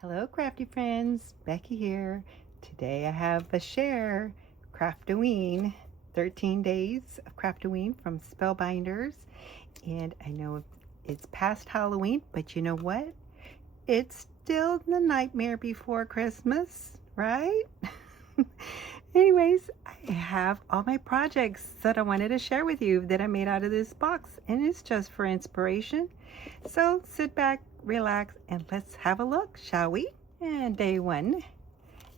Hello, crafty friends. Becky here. Today I have a share Craftoween, 13 days of Craftoween from Spellbinders. And I know it's past Halloween, but you know what? It's still the nightmare before Christmas, right? Anyways, I have all my projects that I wanted to share with you that I made out of this box, and it's just for inspiration. So sit back, relax, and let's have a look, shall we? And day one,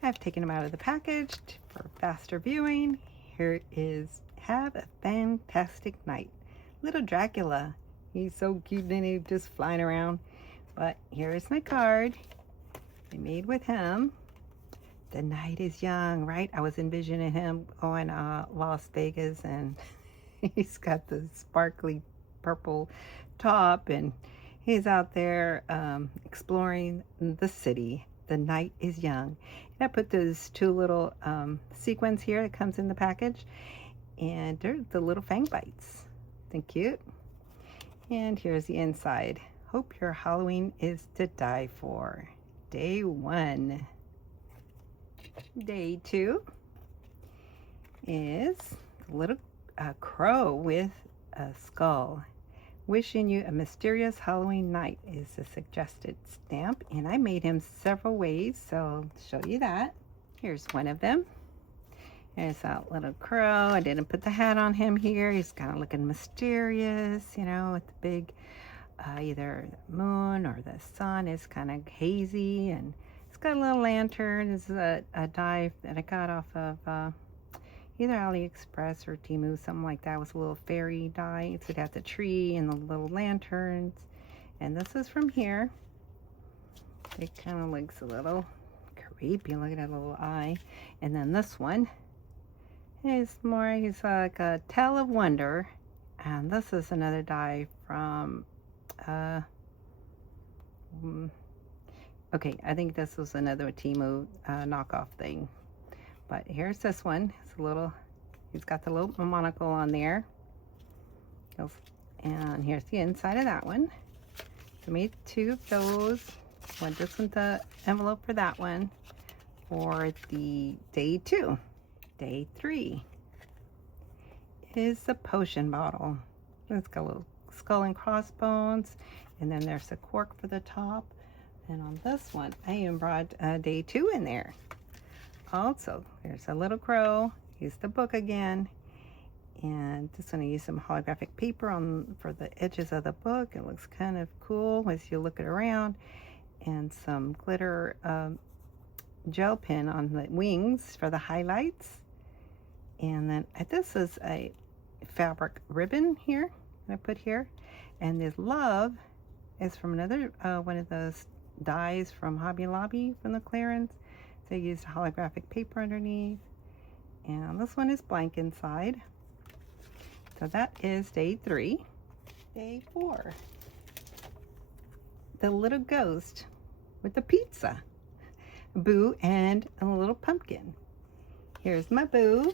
I've taken them out of the package for faster viewing. Here is Have a Fantastic Night. Little Dracula. He's so cute and he's just flying around. But here is my card. I made with him. The night is young, right? I was envisioning him going Las Vegas, and he's got the sparkly purple top, and he's out there exploring the city. The night is young. And I put those two little sequins here that comes in the package, and they're the little fang bites. They're cute. And here's the inside. Hope your Halloween is to die for. Day one. Day two is a little crow with a skull. Wishing you a mysterious Halloween night is the suggested stamp, and I made him several ways, so I'll show you that. Here's one of them. There's that little crow. I didn't put the hat on him here. He's kind of looking mysterious, you know, with the big either the moon or the sun is kind of hazy, and it's got a little lantern. This is a die that I got off of either AliExpress or Temu, something like that. It was a little fairy die. It's got the tree and the little lanterns. And this is from here. It kind of looks a little creepy. Look at that little eye. And then this one is more, it's like a Tale of Wonder. And this is another die from, okay, I think this was another Temu knockoff thing. But here's this one. It's a little, he's got the little monocle on there. And here's the inside of that one. So I made two of those. One just with the envelope for that one for the day two. Day three is the potion bottle. It's got a little skull and crossbones, and then there's the cork for the top. And on this one, I even brought day two in there. Also, there's a little crow. Here's the book again. And just going to use some holographic paper on for the edges of the book. It looks kind of cool as you look it around. And some glitter gel pen on the wings for the highlights. And then this is a fabric ribbon here that I put here. And this love is from another one of those dies from Hobby Lobby from the clearance. So I used holographic paper underneath. And this one is blank inside. So that is day three. Day four. The little ghost with the pizza. Boo and a little pumpkin. Here's my Boo.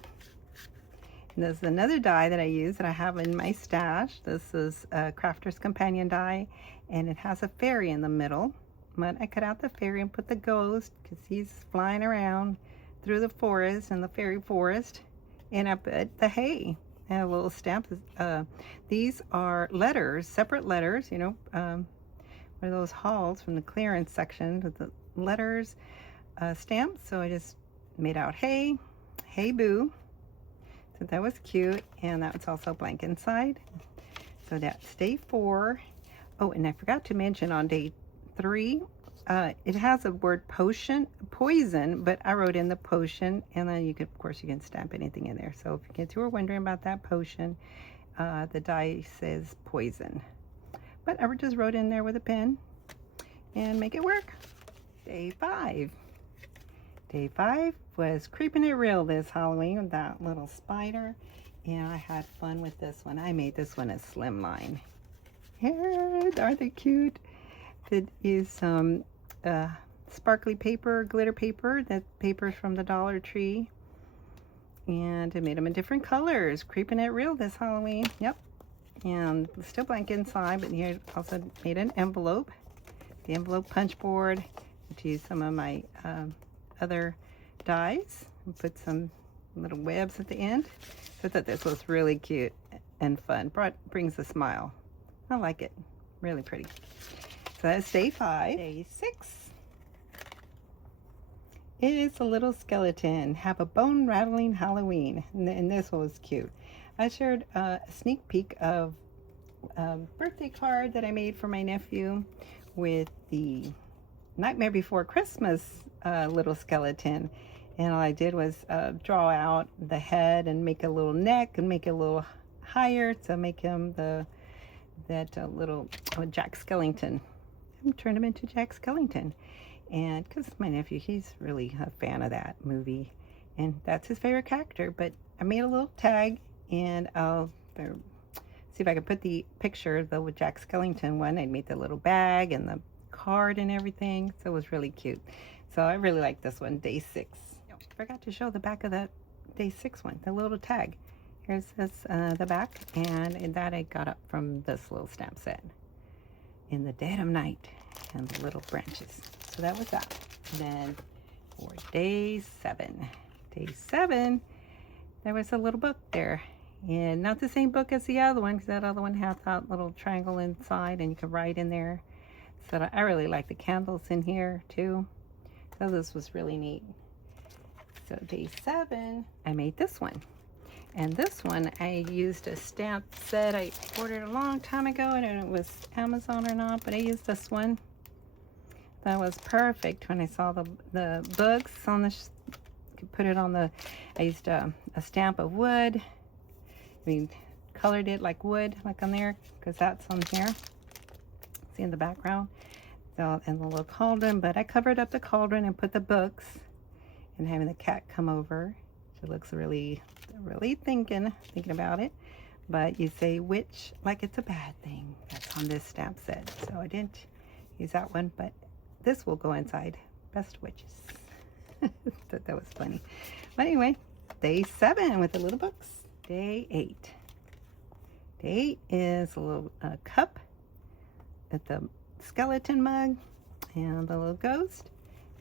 And this is another die that I use that I have in my stash. This is a Crafter's Companion die, and it has a fairy in the middle. But I cut out the fairy and put the ghost because he's flying around through the forest and the fairy forest. And I put the hay and a little stamp. These are letters, separate letters, you know, one of those hauls from the clearance section with the letters stamped. So I just made out hey, hey Boo. So that was cute, and that was also blank inside. So that's day four. Oh, and I forgot to mention on day three, it has a word poison, but I wrote in the potion, and then you could, of course, you can stamp anything in there. So if you kids who are wondering about that potion, the die says poison. But I just wrote in there with a pen and make it work. Day five. Day five was Creeping It Real this Halloween with that little spider, and I had fun with this one. I made this one a slimline. Yeah, aren't they cute? It is some sparkly paper, glitter paper. That paper's from the Dollar Tree. And I made them in different colors. Creeping It Real this Halloween. Yep. And still blank inside, but here also made an envelope. The envelope punch board. to use some of my other dies and put some little webs at the end. So I thought this was really cute and fun. Brings a smile. I like it. Really pretty. So that's day 5. Day 6 is a little skeleton. Have a bone rattling Halloween. And this one was cute. I shared a sneak peek of a birthday card that I made for my nephew with the Nightmare Before Christmas little skeleton. And all I did was draw out the head and make a little neck and make it a little higher to make him that little Jack Skellington. I turned him into Jack Skellington. And because my nephew, he's really a fan of that movie. And that's his favorite character. But I made a little tag, and I'll see if I can put the picture of the Jack Skellington one. I made the little bag and the card and everything. So it was really cute. So I really like this one, day 6. I forgot to show the back of that day 6 one, the little tag. Here's this, the back, and that I got up from this little stamp set. In the dead of night, and the little branches. So that was that. And then for day 7. Day 7, there was a little book there. And not the same book as the other one, because that other one has that little triangle inside, and you can write in there. So I really like the candles in here, too. So this was really neat. So day 7, I made this one. And this one, I used a stamp set I ordered a long time ago. I don't know if it was Amazon or not, but I used this one. That was perfect when I saw the books on the, could put it on the, I used a stamp of wood. I mean, colored it like wood, like on there, because that's on here. See in the background? So, and the little cauldron, but I covered up the cauldron and put the books, and having the cat come over. She looks really thinking about it. But you say witch like it's a bad thing. That's on this stamp set. So I didn't use that one, but this will go inside. Best witches. Thought that was funny. But anyway, day 7 with the little books. Day 8. Day 8 is a little cup with the skeleton mug and the little ghost.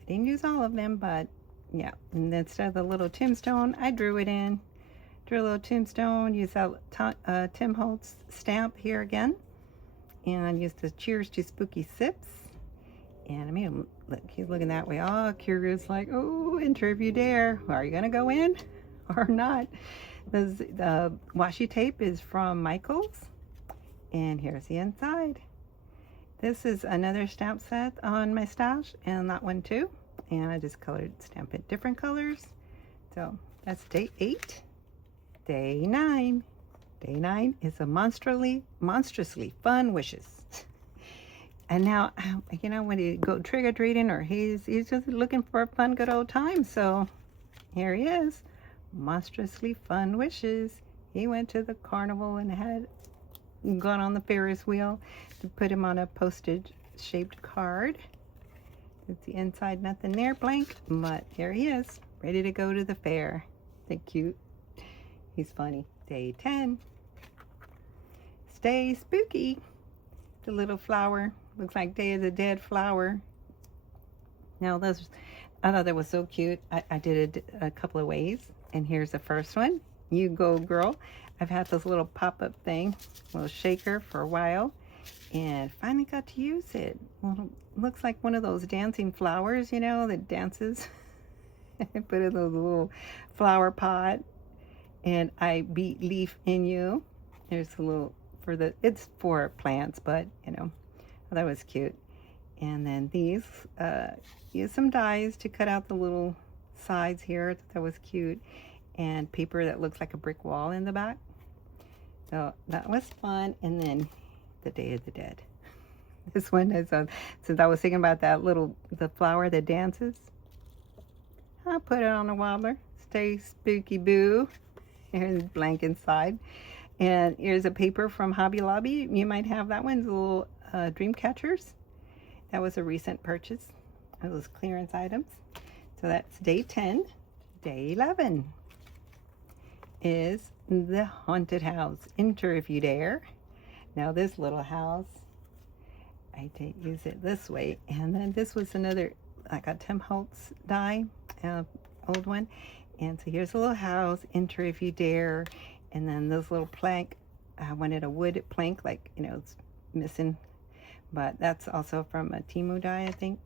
I didn't use all of them, but yeah. And instead of the little tombstone, I drew it in. Drew a little tombstone, use that Tim Holtz stamp here again, and use the Cheers to Spooky Sips. And I made him look, he's looking that way, all curious, like, oh, enter if you dare. Are you gonna go in or not? The washi tape is from Michaels, and here's the inside. This is another stamp set on my stash, and that one too. And I just stamped it different colors. So that's day 8. Day 9. Day 9 is a monstrously fun wishes. And now, you know, when you go trick-or-treating, or he's just looking for a fun, good old time. So here he is, monstrously fun wishes. He went to the carnival and had gone on the Ferris wheel to put him on a postage-shaped card. It's the inside, nothing there, blank. But here he is, ready to go to the fair. Isn't that cute? He's funny. Day 10. Stay spooky. The little flower. Looks like Day of the Dead flower. Now this, I thought that was so cute. I did it a couple of ways. And here's the first one. You go, girl. I've had this little pop-up thing, little shaker for a while. And finally got to use it. Well, looks like one of those dancing flowers, you know, that dances. I put it in a little flower pot. And I beat leaf in you. There's a little, it's for plants, but, you know, that was cute. And then these, use some dies to cut out the little sides here. That was cute. And paper that looks like a brick wall in the back. So that was fun. And then the Day of the Dead. This one is, since I was thinking about that the flower that dances, I'll put it on a wobbler. Stay spooky, boo. Here's blank inside. And here's a paper from Hobby Lobby. You might have that one, the little dream catchers. That was a recent purchase. Those clearance items. So that's day 10. Day 11 is the haunted house. Enter if you dare. Now this little house, I did use it this way. And then this was another like a Tim Holtz die, old one. And so here's a little house, enter if you dare. And then this little plank, I wanted a wood plank, like, you know, it's missing. But that's also from a Temu die, I think.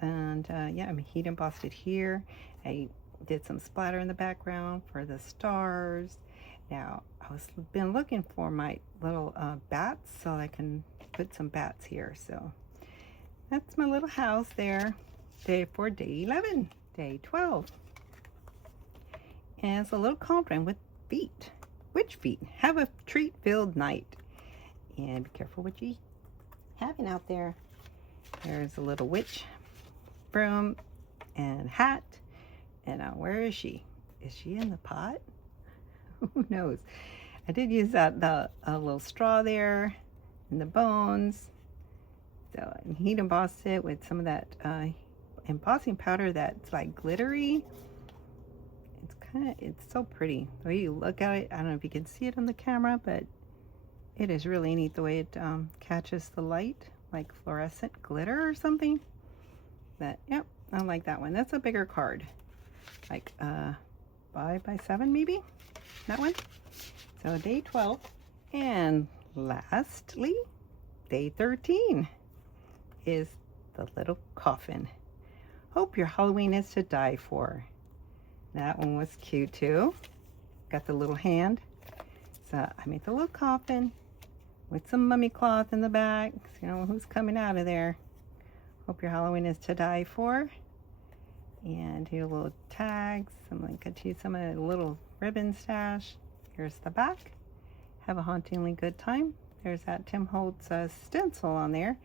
And yeah, I'm heat embossed it here. I did some splatter in the background for the stars. Now, I was been looking for my little bats, so I can put some bats here. So that's my little house there. Day 11, day 12. And it's a little cauldron with feet. Witch feet. Have a treat-filled night. And be careful what you having out there. There's a little witch broom and hat. And where is she? Is she in the pot? Who knows? I did use that a little straw there and the bones. So I heat embossed it with some of that embossing powder that's like glittery. It's so pretty. The way you look at it, I don't know if you can see it on the camera, but it is really neat the way it catches the light, like fluorescent glitter or something. Yep, I like that one. That's a bigger card, like 5x7 maybe, that one. So day 12, and lastly, day 13 is the little coffin. Hope your Halloween is to die for. That one was cute too. Got the little hand. So I made the little coffin with some mummy cloth in the back. So you know who's coming out of there. Hope your Halloween is to die for. And here little tags. I'm going to cut you some of the little ribbon stash. Here's the back. Have a hauntingly good time. There's that Tim Holtz stencil on there.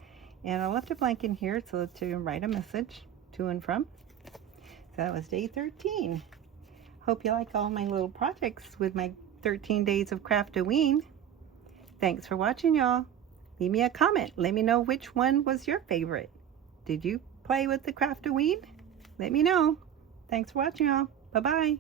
And I left a blank in here so to write a message to and from. So that was day 13. Hope you like all my little projects with my 13 days of Craftoween. Thanks for watching, y'all. Leave me a comment. Let me know which one was your favorite. Did you play with the Craftoween? Let me know. Thanks for watching, y'all. Bye-bye.